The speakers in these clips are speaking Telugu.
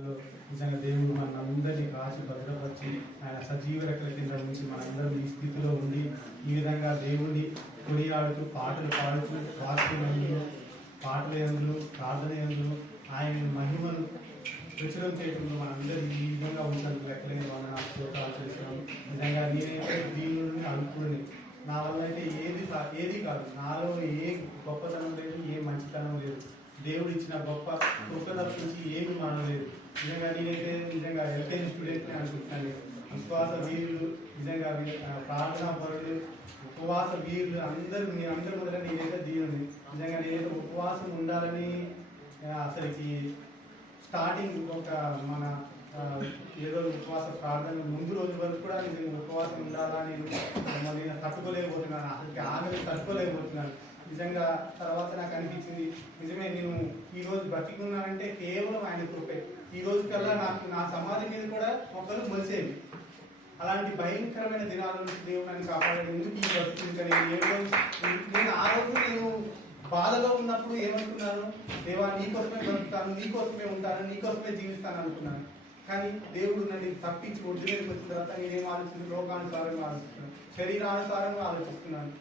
దినాల్లో నిజంగా దేవుడు మనందరినీ కాచి భద్రపరిచి ఆయన సజీవ రెక్కల కింద నుంచి మనందరం ఈ స్థితిలో ఉండి ఈ విధంగా దేవుడిని కొనియాడుతూ పాటలు పాడుతూ వాక్యమందులు పాటల యందులు ప్రార్థన యందులు ఆయన మహిమను ప్రచురం చేయడంలో మనందరూ ఈ విధంగా ఉన్నందుకు లెక్కలేని వాళ్ళని నాకు స్తోత్రాలు చేస్తున్నాను. నిజంగా నేనైతే దీని నుండి అనుకుని నా వల్ల అయితే ఏది కాదు, నాలో ఏ గొప్పతనం లేదు, ఏ మంచితనం లేదు. దేవుడు ఇచ్చిన గొప్ప కృపణ నుంచి ఏమి మానలేదు. నిజంగా నేనైతే నిజంగా ఎల్కేజీ స్టూడెంట్ని అనుకుంటున్నాను. విశ్వాస వీరులు, నిజంగా ప్రార్థనా పరులు, ఉపవాస వీరులు మీ అందరి మొదల నేనైతే దీవుని. నిజంగా నేనైతే ఉపవాసం ఉండాలని అసలుకి స్టార్టింగ్ ఒక మన ఏదో ఉపవాస ప్రార్థన ముందు రోజు వరకు కూడా నేను ఉపవాసం ఉండాలని నేను తట్టుకోలేకపోతున్నాను. అసలుకి ఆగలి తట్టుకోలేకపోతున్నాను. నిజంగా తర్వాత నాకు అనిపించింది, నిజమే నేను ఈరోజు బ్రతికున్నానంటే కేవలం ఆయన కృపే. ఈ రోజు కల్లా నా సమాధి మీద కూడా మొక్కలు మొలిసేవి. అలాంటి భయంకరమైన దినాల నుంచి దేవుడు నన్ను కాపాడాడు. ఎందుకు ఈ బ్రతుకుని నేను ఆ రోజు నేను బాధలో ఉన్నప్పుడు ఏమనుకున్నాను, దేవా నీకోసమే బ్రతుకుతాను, నీకోసమే ఉంటాను, నీకోసమే జీవిస్తాను అనుకున్నాను. కానీ దేవుడు నన్ను తప్పించి ఒడ్డులోకి వచ్చిన తర్వాత నేనేం ఆలోచిస్తున్నాను, లోకానుసారంగా ఆలోచిస్తున్నాను, శరీరానుసారంగా ఆలోచిస్తున్నాను.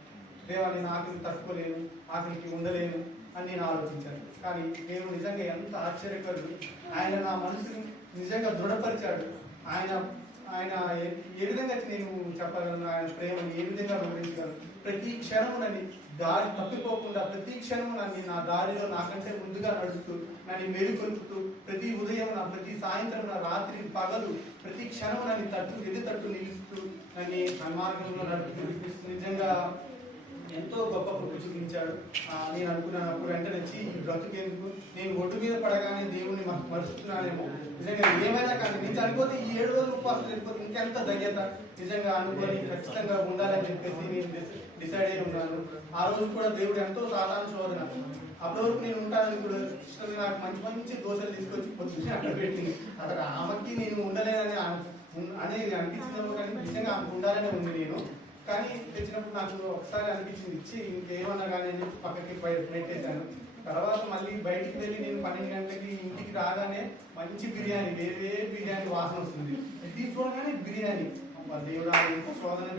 దేవా నేను ఆకలికి తట్టుకోలేను, ఆకలికి ఉండలేను అని నేను ఆలోచించాను. కానీ దేవుడు నిజంగా ఎంత ఆశ్చర్యకరుడు. ఆయన నా మనసుని నిజంగా దృఢపరిచాడు. ఆయన ఏ విధంగా నేను చెప్పగలను, ఆయన ప్రేమను ఏ విధంగా వివరించగలను. ప్రతి క్షణమునని దారి తప్పిపోకుండా ప్రతి క్షణము నన్ను నా దారిలో నాకంటే ముందుగా నడుస్తూ నన్ను మేలుకొల్పుతూ ప్రతి ఉదయం ప్రతి సాయంత్రం రాత్రి పగలు ప్రతి క్షణము నన్ను ఎదు తట్టు నిలుస్తూ నన్ను సన్మార్గంలో నడిపిస్తూ నిజంగా ఎంతో గొప్ప కృప చూపించాడు. నేను అనుకున్నాను అప్పుడు వెంటనే వచ్చి బ్రతుకేందుకు, నేను ఒడ్డు మీద పడగానే దేవుణ్ణి మరుస్తున్నానేమో, నిజంగా ఏమైనా కానీ నేను చనిపోతే ఈ 7 రోజులు ఉపవాసం చనిపోతే ఇంకెంత ధన్యత నిజంగా అనుకొని ఖచ్చితంగా ఉండాలని చెప్పేసి నేను డిసైడ్ అయి ఉన్నాను. ఆ రోజు కూడా దేవుడు ఎంతో సాధారణ శోధన. అప్పటి వరకు నేను ఉంటానని కూడా నాకు మంచి మంచి దోశలు తీసుకొచ్చి పొద్దున్నే అక్కడ పెట్టింది. అక్కడ ఆమెకి నేను ఉండలేనని అనేది అనిపించినప్పుడు కానీ నిజంగా ఆమెకు ఉండాలనే ఉంది నేను. కానీ తెచ్చినప్పుడు నాకు ఒకసారి అనిపించింది, ఇచ్చి ఇంకేమన్నా కానీ అని పక్కకి పెట్టేశాను. తర్వాత మళ్ళీ బయటికి వెళ్ళి నేను 12 గంటలకి ఇంటికి రాగానే మంచి బిర్యానీ, వేరే బిర్యానీ వాసన వస్తుంది. తీసుకోగానే బిర్యానీ, దేవుడు శోధన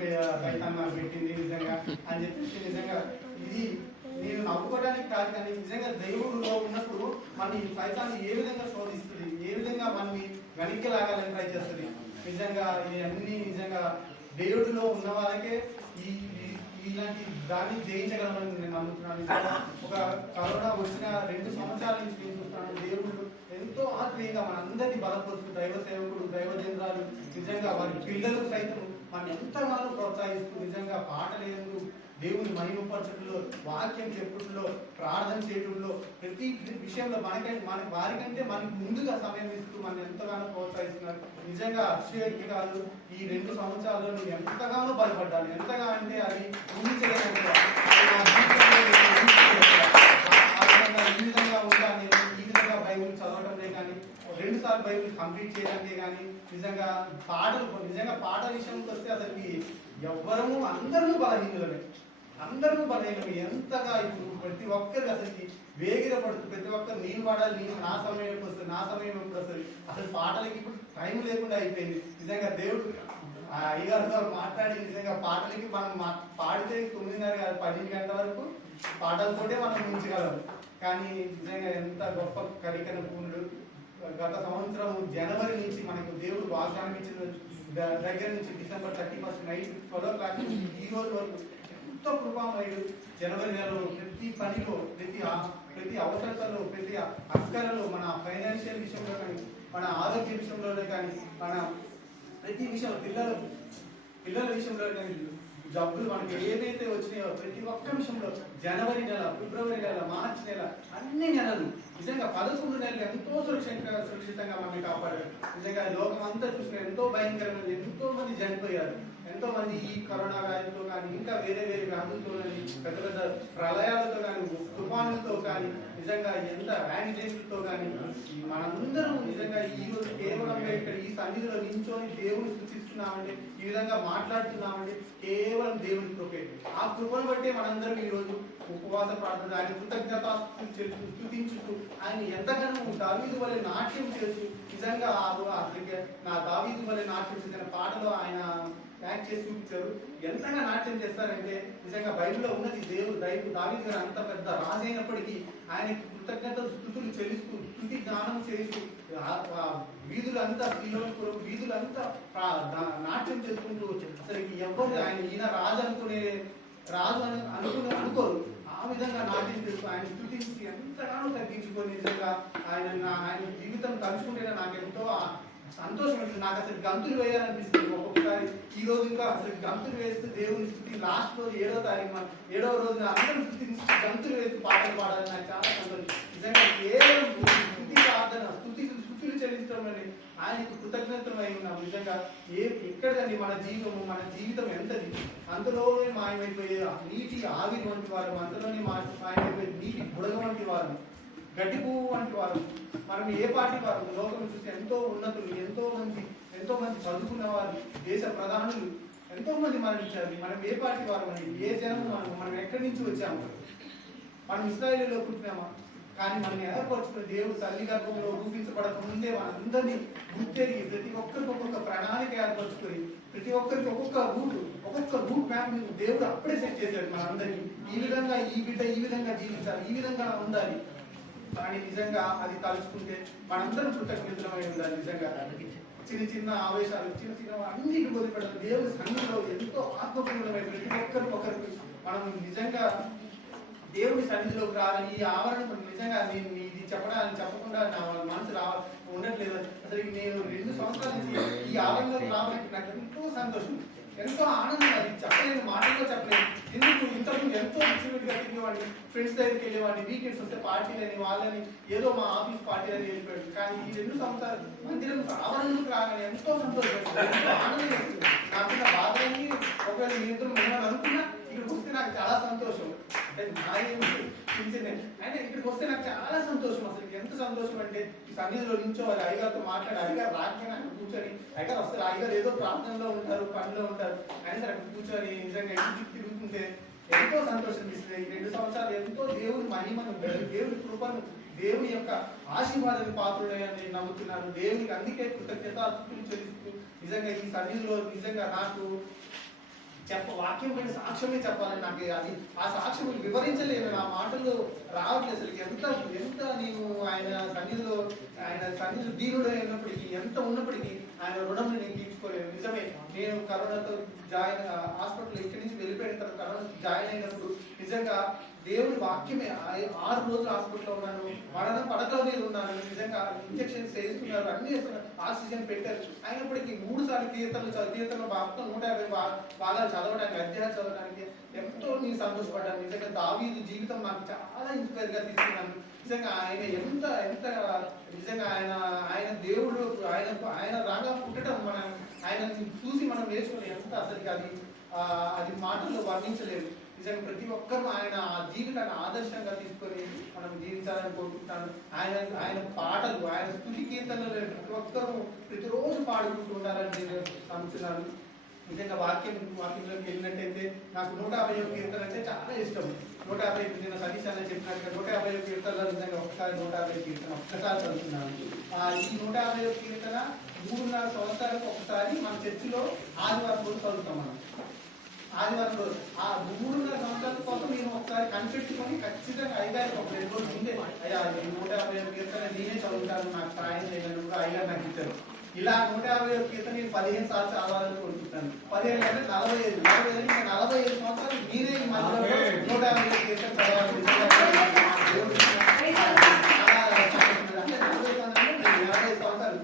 సైతాన్ని నాకు పెట్టింది నిజంగా అని చెప్పేసి నిజంగా ఇది నేను నవ్వుకోవడానికి కాదు. కానీ నిజంగా దేవుడులో ఉన్నప్పుడు మన ఈ సైతాన్ని ఏ విధంగా శోధిస్తుంది, ఏ విధంగా మనని వెనక్కి లాగాలని ట్రై చేస్తుంది. నిజంగా ఇవన్నీ నిజంగా దేవుడిలో ఉన్న వాళ్ళకే ఇలాంటి దాన్ని జయించగలమని నేను నమ్ముతున్నాను. ఒక కరోనా వచ్చిన 2 సంవత్సరాల నుంచి నేను చూస్తున్నాను, దేవుడు ఎంతో ఆత్మీయంగా మనందరినీ బలపరుస్తూ దైవ సేవకుడు, దైవజేంద్రాలు నిజంగా వారి పిల్లలకు సైతం మనం ఎంతగానో ప్రోత్సహిస్తూ నిజంగా పాటలేందు దేవుని మహిమపరచడంలో, వాక్యం చెప్పుడులో, ప్రార్థన చేయడంలో, ప్రతి విషయంలో వారికంటే మనకి ముందుగా సమయం ఇస్తూ మనం ఎంతగానో ప్రోత్సహిస్తున్నారు. నిజంగా అతిశయోక్తి కాదు. ఈ 2 సంవత్సరాల్లో నేను ఎంతగానో బలపడ్డాను. ఎంతగా అంటే అది ఊహించలేనంత ఈ విధంగా ఉంటాను. నేను ఈ విధంగా బైబిల్ చదవటంలే కానీ 2 సార్లు బైబిల్ కంప్లీట్ చేయడానికే కానీ నిజంగా పాట విషయానికి వస్తే అసలు ఎవ్వరము అందరూ బలహీనులమే. ఎంతగా ఇప్పుడు ప్రతి ఒక్కరు అసలు వేగిర పడుతుంది. ప్రతి ఒక్కరు నేను పాడాలి, నా సమయం ఎప్పుడు వస్తుంది, నా సమయం ఎప్పుడు వస్తుంది. అసలు పాటలకి ఇప్పుడు టైం లేకుండా అయిపోయింది. నిజంగా దేవుడు అయ్యగారితో మాట్లాడి నిజంగా పాటలకి మనం పాడితే 9:30 కాదు 10 గంటల వరకు పాటలతోటే మనం ఉంచగలం. కానీ నిజంగా ఎంత గొప్ప కరికన పూర్ణుడు. గత సంవత్సరం జనవరి నుంచి మనకు దేవుడు వాగ్దానం ఇచ్చిన దగ్గర నుంచి డిసెంబర్ 31 నైట్ 12 o'clock ఈ రోజు వరకు ఎంతో కృపామయుడు. జనవరి నెలలో ప్రతి పనిలో, ప్రతి అవసరతలో, ప్రతి అస్కరలో, మన ఫైనాన్షియల్ విషయంలో కానీ, మన ఆరోగ్య విషయంలో కానీ, మన ప్రతి విషయం పిల్లల విషయంలో కానీ, జబ్బులు మనకి ఏదైతే వచ్చినాయో ప్రతి ఒక్క విషయంలో జనవరి నెల, ఫిబ్రవరి నెల, మార్చి నెల, అన్ని నెలలు నిజంగా 11 నెలలు ఎంతో సురక్షితంగా మనల్ని కాపాడారు. నిజంగా లోకం అంతా చూసిన ఎంతో భయంకరమైన, ఎంతో మంది చనిపోయారు. ఎంతో మంది ఈ కరోనా వ్యాధితో కానీ, ఇంకా వేరే వ్యాధులతో కానీ, పెద్ద పెద్ద ప్రళయాలతో కానీ, తుఫానులతో కానీ, నిజంగా ఎంత యాక్సిడెంట్లతో కానీ మనందరం నిజంగా ఈ రోజు కేవలంగా ఇక్కడ ఈ సన్నిధిలో నించొని దేవుని సృష్టిస్తున్న జీవిస్తున్నామంటే, ఈ విధంగా మాట్లాడుతున్నామంటే కేవలం దేవుని కృపే. ఆ కృపను బట్టే మనందరం ఈరోజు ఉపవాస ప్రార్థన, ఆయన కృతజ్ఞత స్తుతించుతూ, ఆయన ఎంతగానో దావీదు వలె నాట్యం చేస్తూ, నిజంగా నా దావీదు వలె నాట్యం చేసిన పాటలో ఆయన యాక్ట్ చేసి చూపించారు. ఎంతగా నాట్యం చేస్తారంటే నిజంగా బైబిల్లో ఉన్నది దావీదు గారు అంత పెద్ద రాజు అయినప్పటికీ ఆయనకి కృతజ్ఞత స్తుతులు చెల్లిస్తూ, స్తుతి గానం చేస్తూ వీధులంతా వీధులంతా నాట్యం చేసుకుంటూ, అసలు ఎవరు ఈయన రాజు అనుకోరు. ఆ విధంగా నాట్యం చేస్తూ ఆయన స్తుతించి ఎంతగానో తగ్గించుకొని, నిజంగా ఆయన జీవితం తలుచుకుంటేనే నాకు ఎంతో సంతోషం ఉంటుంది. నాకు అసలు గంతులు వేయాలనిపిస్తుంది ఒక్కొక్కసారి. ఈ రోజు ఇంకా అసలు గంతులు వేస్తూ దేవుని స్థుతి లాస్ట్ రోజు 7వ తారీఖు 7వ రోజున అందరూ స్థుతించి గంతులు వేస్తూ పాటలు పాడాలని నాకు చాలా సంతోషం. నిజంగా కేవలం స్థుతి ప్రార్థన, స్థుతులు చెల్లించడం అని ఆయనకు కృతజ్ఞతమై ఉన్నాం. నిజంగా ఎక్కడదండి మన జీవితం ఎంతది, అంతలోనే మాయమైపోయే నీటి ఆవిరి వంటి వారు, అంతలోనే మాయమైపోయే నీటి బుడగ వంటి వారు, గడ్డి పువ్వు వంటి వారు. మనం ఏ పార్టీ వారు, లోకం చూస్తే ఎంతో ఉన్నతులు, ఎంతో మంది చదువుకున్న వారు, దేశ ప్రధానులు ఎంతో మంది మరణించారు. మనం ఏ పార్టీ వారు, ఏ జనము, మనం ఎక్కడి నుంచి వచ్చాము? మనం ఇశ్రాయేలులో పుట్టినామా? కానీ మనల్ని ఏర్పరచుకుని దేవుడు తల్లి గర్భంలో రూపించబడక ముందే మనందరినీ గుర్తెరిగి ప్రతి ఒక్కరికి ఒక్కొక్క ప్రణాళిక ఏర్పరచుకొని, ప్రతి ఒక్కరికి ఒక్కొక్క రూట్ మ్యాప్ దేవుడు అప్పుడే సెట్ చేశాడు మనందరికీ. ఈ విధంగా ఈ బిడ్డ ఈ విధంగా జీవించాలి, ఈ విధంగా ఉండాలి. కానీ నిజంగా అది తలుచుకుంటే మనందరం కృతజ్ఞతలమై ఉండాలి. నిజంగా చిన్న ఆవేశాలు, చిన్న అన్నిటి వదిలిపెట్టాలి. దేవుడి సన్నిధిలో ఎంతో ఆత్మపూర్ణమై ప్రతి ఒక్కరికి మనం నిజంగా దేవుడి సన్నిధిలోకి రావాలి. ఈ ఆవరణ నిజంగా నేను ఇది చెప్పకుండా నా మనసు ఉండట్లేదు. అసలు నేను 2 సంవత్సరాల నుంచి ఈ ఆవరణలోకి రావాలంటే నాకు ఎంతో సంతోషం, ఎంతో ఆనందం. అది చెప్పలేను, మాటల్లో చెప్పలేదు. ఎందుకు ఇంతకుముందు ఎంతో గా తిరిగేవాడిని, ఫ్రెండ్స్ దగ్గరికి వెళ్ళేవాడిని, వీకెండ్స్ వస్తే పార్టీలని వాళ్ళని ఏదో మా ఆఫీస్ పార్టీలని వెళ్ళిపోయాడు. కానీ ఈ 2 సంవత్సరాలు మందిరం ఆవరణలోకి రాగానే ఎంతో సంతోషం, ఎంతో ఆనందం వేస్తుంది. నాకున్న బాధలన్నీ ఒకవేళ మీ ఇద్దరు మనం అనుకున్నా ఇక్కడికి వస్తే నాకు చాలా సంతోషం. అంటే నా అయినా ఇక్కడికి వస్తే నాకు చాలా సంతోషం. అసలు ఎంత సంతోషం అంటే ఈ సన్నిధిలో నించోవాలి, అయ్యగారితో మాట్లాడి, అయ్యగారు రాకపోయినా అక్కడ కూర్చొని, అయ్యగారు వస్తారు, అయ్యగారు ఏదో ప్రార్థనలో ఉంటారు, పనిలో ఉంటారు, అయినా సరే అక్కడ కూర్చొని నిజంగా ఇంటికి తిరుగుతుంటే ఎంతో సంతోషం ఇస్తుంది. ఈ 2 సంవత్సరాలు ఎంతో దేవుని మహిమను, దేవుని కృపను, దేవుని యొక్క ఆశీర్వాదాన్ని పాత్రుడని నేను నమ్ముతున్నాను. దేవునికి అందుకే కృతజ్ఞతలు చెల్లిస్తూ నిజంగా ఈ సన్నిధిలో నిజంగా నాకు వాక్యం పైన సాక్ష్యమే చెప్పాలని నాకు అది ఆ సాక్ష్యం వివరించలేదు, నా మాటలు రావట్లేదు. అసలు ఎంత నేను ఆయన సన్నిధిలో దీనుడు అయినప్పటికీ, ఎంత ఉన్నప్పటికీ ఆయన రుణం నేను తీర్చుకోలేదు. నిజమే, నేను కరోనాతో హాస్పిటల్ ఇక్కడి నుంచి వెళ్ళిపోయిన తర్వాత కరోనా జాయిన్ అయినప్పుడు నిజంగా దేవుడి వాక్యమే 6 రోజులు హాస్పిటల్లో ఉన్నాను, పడకల మీద ఉన్నాను. నిజంగా ఇంజక్షన్స్ వేసుకున్నారు, అన్ని ఆక్సిజన్ పెట్టారు. అయినప్పటికీ 3 సార్లు కీర్తనలు మొత్తం 150 భాగాలు చదవడానికి, అధ్యాయాలు చదవడానికి ఎంతో నేను సంతోషపడ్డాను. నిజంగా దావీదు జీవితం నాకు చాలా ఇన్స్పైర్ గా తీసుకున్నాను. నిజంగా ఆయన ఎంత నిజంగా ఆయన దేవుడు, ఆయన రాగా పుట్టడం ఆయన చూసి మనం నేర్చుకుని ఎంత అసలు అది మాటల్లో వర్ణించలేదు. నిజంగా ప్రతి ఒక్కరూ ఆయన జీవితాన్ని ఆదర్శంగా తీసుకొని మనం జీవించాలని కోరుకుంటాను. ఆయన పాటలు, ఆయన స్తుతి కీర్తనలు ప్రతి ఒక్కరూ ప్రతిరోజు పాడుకుంటూ ఉండాలని నేను నమ్ముతున్నాను. నిజంగా వాక్యంలోకి వెళ్ళినట్టయితే నాకు 150 కీర్తనలు అంటే చాలా ఇష్టం. 150 నేను సతీష్ అన్న చెప్పినట్టుగా 150 కీర్తనలు నిజంగా ఒకసారి 150 కీర్తన ఒక్కసారి చదువుతున్నాను. ఈ 150 కీర్తన 3.5 సంవత్సరాలకు ఒకసారి మన చర్చిలో ఆదివారం రోజు చదువుతాం. మనం ఆదివారం రోజు ఆ 3.5 సంవత్సరాల కోసం నేను ఒకసారి కనిపెట్టుకొని ఖచ్చితంగా అయ్యగారికి ఒక 2 రోజులు ముందే, అయ్యా 150 కీర్తన నేనే చదువుతాను, నాకు సాయం చేయగలను అయ్యగారు నాకు ఇచ్చారు. ఇలా 150 కీర్తన నేను 15 సార్లు చదవాలని కోరుకుంటాను. 15 అంటే 45 సంవత్సరాలు నేనే 150 కీర్తన చదవాలి. 80 సంవత్సరాలు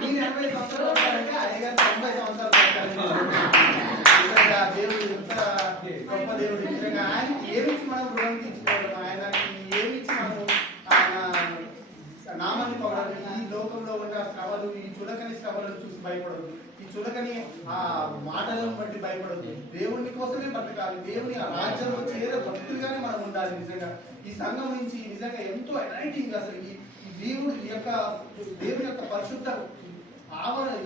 మీరు 80 సంవత్సరాలు అంటే అయ్యగారు 90 సంవత్సరాలు దేవుడు ఎంత గొప్ప దేవుడు. నిజంగా ఆయన ఏమిచ్చి మనం రుణం తీర్చుకోవడం, ఆయనకి ఏమిచ్చి మనం ఆయన నామాన్ని పొగడాలి. ఈ లోకంలో ఉన్న శ్రమలు, ఈ చులకని శ్రమలను చూసి భయపడదు, ఈ చులకని ఆ మాటలను బట్టి భయపడదు. దేవుని కోసమే బతకాలి, దేవుని ఆ రాజ్యంలో చేరే భక్తులుగానే మనం ఉండాలి. నిజంగా ఈ సంఘం నుంచి నిజంగా ఎంతో ఎనైటింగ్ అసలు ఈ దేవుని యొక్క పరిశుద్ధ ఆవరణ,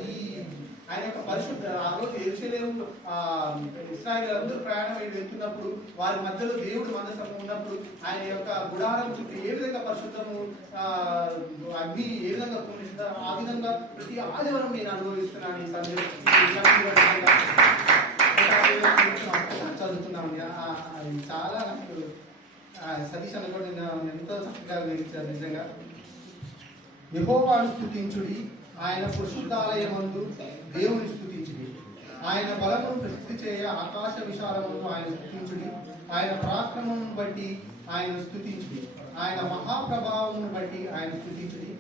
ఆయన యొక్క పరిశుద్ధ ఆ రోజు యెరూషలేము ఇశ్రాయేలు అందరూ ప్రయాణం వెళ్తున్నప్పుడు వారి మధ్యలో దేవుడు మందసం ఉన్నప్పుడు ఆయన యొక్క గుడారం చుట్టూ ఏ విధంగా పరిశుద్ధము అగ్ని ఏ విధంగా పూజిస్తారు ఆ విధంగా ప్రతి ఆదివారం నేను అనుభవిస్తున్నాను ఈ సందేశం చదువుతున్నాను. చాలా సతీష్ అని కూడా నేను ఎంతో చక్కగా వివరించారు. నిజంగా యెహోవాను స్తుతించుడి, ఆయన పరిశుద్ధాలయమందు దేవుని స్తుతించుడి, ఆయన బలమును ప్రసిద్ధి చేయ ఆకాశ విశాలమును ఆయన స్తుతించుడి, ఆయన పరాక్రమమును బట్టి ఆయన స్తుతించుడి, ఆయన మహాప్రభావమును బట్టి ఆయన స్తుతించుడి,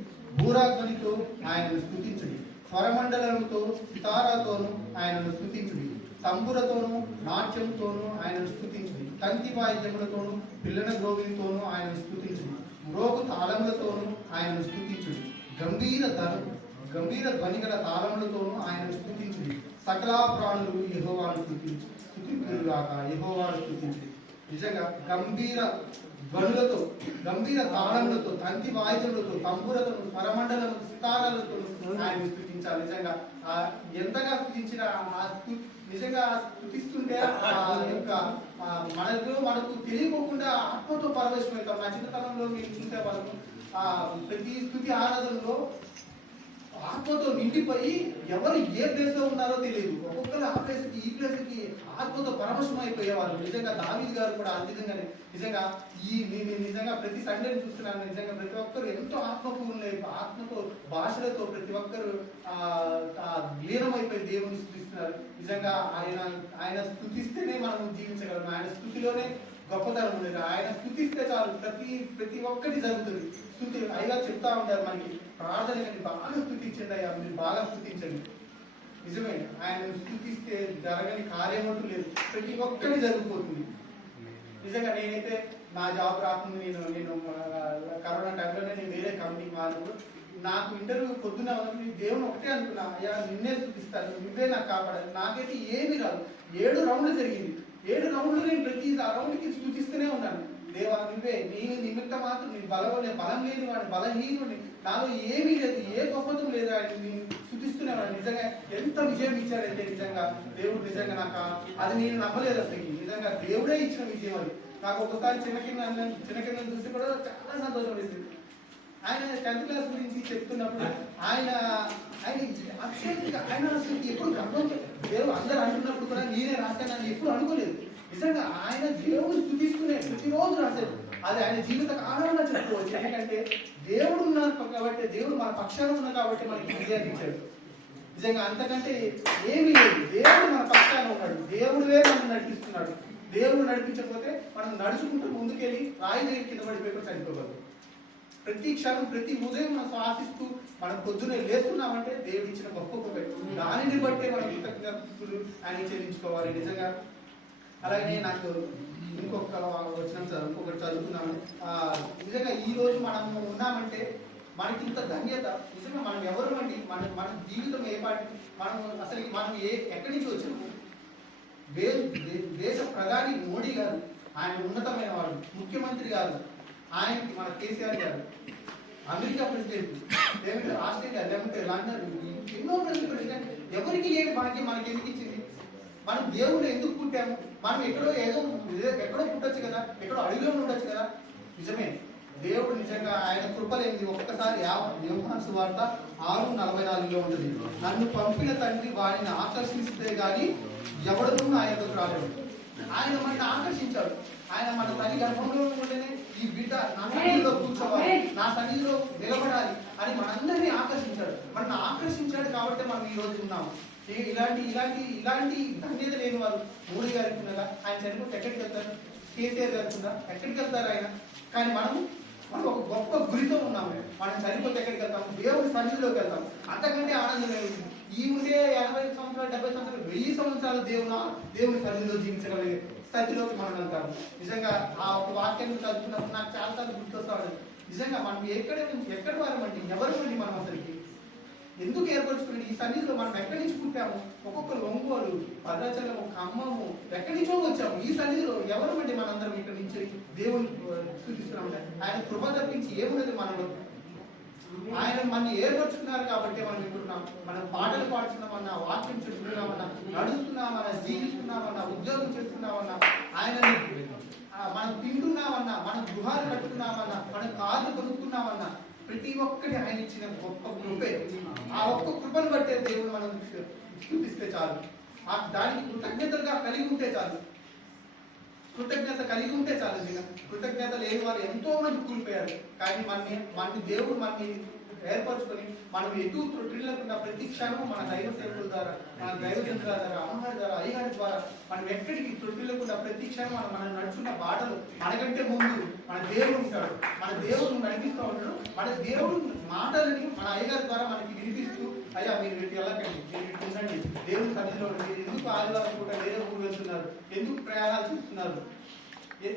భూరాధ్వనితో ఆయనను స్తుతించుడి, స్వరమండలముతో సితారాతోను ఆయనను స్తుతించుడి, తంబురతోను నాట్యంతోను ఆయనను స్తుతించుడి, తంతి వాయిద్యములతోను పిల్లన గ్రోవితోను ఆయనను స్తుతించుడి, మ్రోగు తాళములతోను ఆయనను స్తుతించుడి, గంభీర ధ్వని గల తాళములతోను ఆయనను స్తుతించుడి, సకల ప్రాణులు యెహోవాను స్తుతించుగాక, యెహోవాను స్తుతించుడి. నిజంగా గంభీర ధ్వనులతో గంభీర తాళములతో తంతి వాయిద్యములతో తంబురతోను స్వరమండలము సితారాలతో ఆయన స్తుతించాలి. నిజంగా ఎంతగా స్తుతించిన నిజంగా స్తుతిస్తుంటే మనకు తెలియకోకుండా ఆత్మతో పరవశమవుతాం. నా చిన్నతనంలో మీరు చూసే వాళ్ళము ప్రతి స్తుతి ఆరాధనలో ఆత్మతో నిండిపోయి ఎవరు ఏ ప్లేస్ లో ఉన్నారో తెలియదు. ఒక్కొక్కరు ఆ ప్లేస్ కి ఈ ప్లేస్ కి ఆత్మతో పరవశం అయిపోయేవాళ్ళు. నిజంగా దావీదు గారు కూడా ఆ విధంగానే నిజంగా నిజంగా ప్రతి సండే చూస్తున్నాను. నిజంగా ప్రతి ఒక్కరు ఎంతో ఆత్మపూర్ణ ఆత్మతో భాషలతో ప్రతి ఒక్కరు లీనమైపోయి దేవుని స్తుతిస్తున్నారు. నిజంగా ఆయన స్తుతిస్తేనే మనం జీవించగలం. ఆయన స్తుతిలోనే గొప్పతనం ఉండేది. ఆయన స్తుతిస్తే చాలు ప్రతి ఒక్కటి జరుగుతుంది. స్తుతి అయినా చెప్తా ఉంటారు మనకి ప్రార్థన కానీ బాగా స్తుతించండి అయ్యా, మీరు బాగా స్తుతించండి. నిజమే, ఆయన స్తుతిస్తే జరగని కార్యమంటూ లేదు. ప్రతి ఒక్కటి జరిగిపోతుంది. నిజంగా నేనైతే నా జాబ్ రాకుండా నేను కరోనా టైంలోనే నేను వేరే కంపెనీకి మారినప్పుడు నాకు ఇంటర్వ్యూ పొద్దున దేవుని ఒకటే అనుకున్నా, అయ్యా నిన్నే స్తుతిస్తాను, నువ్వే నాకు కాపాడాలి. నాకైతే ఏమీ రాదు. 7 రౌండ్లు జరిగింది. 7 రౌండ్లు నేను ప్రతి రౌండ్కి స్తుతిస్తూనే ఉన్నాను. దేవా నువ్వే, నేను నిమిత్త మాత్రం నేను బలం లేని వాడిని, బలహీనుడిని, నాలో ఏమీ లేదు, ఏ గొప్పతం లేదు. ఆయన నేను స్తుతిస్తూనే వాడు. నిజంగా ఎంత విజయం ఇచ్చాడంటే నిజంగా దేవుడు నిజంగా నాకు అది నేను నమ్మలేదు అసలు. నిజంగా దేవుడే ఇచ్చిన విజయం అది. నాకు ఒకసారి చిన్న కింద చూసి కూడా చాలా సంతోషం వేసింది. ఆయన 10th క్లాస్ గురించి చెప్తున్నప్పుడు ఆయన అసలు ఎప్పుడు గర్వంతో దేవుడు అందరూ అంటున్నప్పుడు కూడా నేనే రాశానని ఎప్పుడు అనుకోలేదు. నిజంగా ఆయన దేవుడు స్తుతిస్తూనే ప్రతిరోజు రాశాడు. అది ఆయన జీవిత కాలంలో చెప్పుకోవచ్చు. ఎందుకంటే దేవుడు ఉన్నారు కాబట్టి, దేవుడు మన పక్షాన ఉన్నారు కాబట్టి మనకి విజయాన్ని ఇచ్చాడు. నిజంగా అంతకంటే ఏమీ లేదు. దేవుడు మన పక్షాన ఉన్నాడు. దేవుడే మనం నడిపిస్తున్నాడు. దేవుడు నడిపించకపోతే మనం నడుచుకుంటూ ముందుకెళ్ళి రాయి దగ్గర కింద పడిపోయి చనిపోగలదు. ప్రతి క్షణం ప్రతి ఉదయం మనం శ్వాసిస్తూ మనం పొద్దునే లేస్తున్నామంటే దేవుడు ఇచ్చిన గొప్ప కృప. దానిని బట్టే మనం కృతజ్ఞతలు ఆయన చెల్లించుకోవాలి. నిజంగా అలాగే నాకు ఇంకొకటి చదువుకున్నాను. నిజంగా ఈ రోజు మనం ఉన్నామంటే మనకి ఇంత ధన్యత. నిజంగా మనం ఎవరు అండి, మన జీవితం ఏ పాటి మనం ఎక్కడి నుంచి వచ్చాము. దేశ ప్రధాని మోడీ గారు ఆయన ఉన్నతమైన వాడు, ముఖ్యమంత్రి గారు ఆయనకి మన కేసీఆర్ గారు, అమెరికా ప్రెసిడెంట్, లేదంటే ఆస్ట్రేలియా, లేకపోతే లండన్, ఎన్నో ప్రెసిడెంట్. ఎవరికి లేని భాగ్యం మనకి ఎందుకు ఇచ్చింది? మనం దేవుడు ఎందుకు పుట్టాము? మనం ఎక్కడో పుట్టొచ్చు కదా, ఎక్కడో అడవిలో ఉండొచ్చు కదా. నిజమే, దేవుడు నిజంగా ఆయన కృపలేంది. ఒక్కసారి యోహాను సువార్త 6:44 ఉంటుంది. నన్ను పంపిన తండ్రి వాడిని ఆకర్షిస్తే గాని ఎవడను ఆయనకు రాలేడు. ఆయన మనల్ని ఆకర్షించాడు. ఆయన మన తల్లి గర్భంలో ఉంటేనే ఈ బిడ్డ నా సన్నిధిలో కూర్చోవాలి, నా సన్నిధిలో నిలబడాలి అని మనందరినీ ఆకర్షించాడు. మనల్ని ఆకర్షించాడు కాబట్టి మనం ఈ రోజు ఉన్నాము. ఇలాంటి ధన్యత లేని వారు మోడీ గారికి ఉన్నదా? ఆయన చనిపోతే ఎక్కడికి వెళ్తారు? కేసీఆర్ గారికి ఉందా? ఎక్కడికి వెళ్తారు ఆయన? కానీ మనం ఒక గొప్ప గురితో ఉన్నాము. మనం చనిపోతే ఎక్కడికి వెళ్తాము? దేవుడి సన్నిధిలోకి వెళ్తాము. అంతకంటే ఆనందం ఏమిటి? ఈ ఉండే 80 సంవత్సరాలు 70 సంవత్సరాలు 1000 సంవత్సరాలు దేవుని సన్నిధిలో జీవించగలిగే స్థితిలోకి మనం వెళ్తాము. నిజంగా ఆ ఒక వాక్యాన్ని చదువుతున్నప్పుడు నాకు చాలా గుర్తొస్తాడు. నిజంగా మనం ఎక్కడి వారమండి, ఎవరు మనం అసలుకి ఎందుకు ఏర్పరచుకుని ఈ సన్నిధిలో మనం ఎక్కడి నుంచి పుట్టాము? ఒక్కొక్కరు ఒంగోలు, భద్రాచలము, ఖమ్మము, ఎక్కడి నుంచో వచ్చాము. ఈ సన్నిధిలో ఎవరు మనందరం ఇక్కడి నుంచి దేవుని స్తుతిస్తున్నాం. ఆయన కృప తప్పించి ఏమున్నది మనలో? ఆయన మన ఏర్పరుచుకున్నారు కాబట్టి మనం వింటున్నాం. మనం పాటలు పాడుతున్నామన్నా, వాక్యం చెప్తున్నామన్నా, నడుస్తున్నామన్నా, జీవిస్తున్నామన్నా, ఉద్యోగం చేస్తున్నామన్నా, ఆయనని మనం తింటున్నామన్నా, మన గృహాలు కట్టుకున్నామన్నా, మన కార్లు కొనుక్కున్నామన్నా, ప్రతి ఒక్కటి ఆయన ఇచ్చిన గొప్ప కృపే. ఆ ఒక్క కృపను బట్టే దేవుడు మనం చూపిస్తే చాలు. దానికి కృతజ్ఞతలుగా కలిగి ఉంటే చాలు. కృతజ్ఞత కలిగి ఉంటే చాలు. కృతజ్ఞత లేని వారు ఎంతో మంది కూలిపోయారు. కానీ మన దేవుడు మనని ఏర్పరచుకొని మనం ఎటు త్రుటిల్లకుండా ప్రతి క్షణం మన దైవ సేవకుల ద్వారా, మన దైవజనుల ద్వారా, అమ్మగారి ద్వారా, అయ్యగారి ద్వారా మనం ఎక్కడికి త్రుటిల్లకుండా ప్రతి క్షణం మనం నడుచున్న బాటలు మనకంటే ముందు మన దేవుడు ఉంటాడు. మన దేవుడు నడిపిస్తూ ఉంటాడు. మన దేవుడు మాటలని మన అయ్యగారి ద్వారా మనకి వినిపిస్తూ, అయ్యా మీరు వీటి వెళ్ళకండి, మీరు వీటి ఉండండి, దేవుడు సన్నిధిలో మీరు ఎందుకు ఆదివారం కూడా వేరే ఊరు వెళ్తున్నారు, ఎందుకు ప్రయాణాలు చేస్తున్నారు,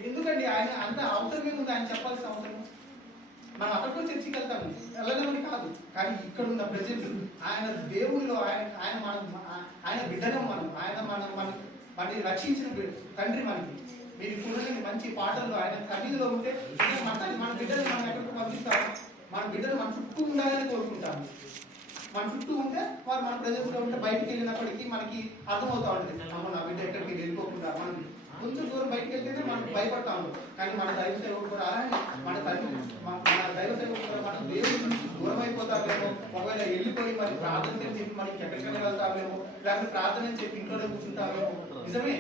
ఎందుకండి ఆయన అంత అవసరమే ఉంది ఆయన చెప్పాల్సిన అవసరం. మనం అక్కడికి కూడా చర్చికి వెళ్తాం, వెళ్ళలేమని కాదు. కానీ ఇక్కడ ఉన్న ప్రజెంట్ ఆయన దేవుడిలో ఆయన బిడ్డనం మనం, ఆయన మనని రక్షించిన తండ్రి మనకి. మీరు ఇప్పుడు మంచి పాటల్లో ఆయన సన్నిధిలో ఉంటే మన బిడ్డలు మనం ఎక్కడికి పంపిస్తాము. మన బిడ్డలు మన చుట్టూ ఉండాలని కోరుకుంటాము. మన చుట్టూ ఉంటే వారు మన ప్రజెన్స్ లో ఉంటే బయటికి వెళ్ళినప్పటికీ మనకి అర్థమవుతా ఉంటుంది, అమ్మ నా బిడ్డ ఎక్కడికి వెళ్ళిపోకుండా. మనం కొంచెం దూరం బయటకు వెళ్తేనే మనం భయపడతాము. కానీ మన దైవ సేవకుడు కూడా అలానే మన దైవ సేవకుడు కూడా మనం దేవుడి నుంచి దూరం అయిపోతామేమో, ఒకవేళ వెళ్ళిపోయి మరి ప్రార్థన చెప్పి మనకి ఎక్కడికైనా వెళ్తామేమో, లేకపోతే ప్రార్థన చెప్పి ఇంట్లోనే కూర్చుంటామేమో. నిజమే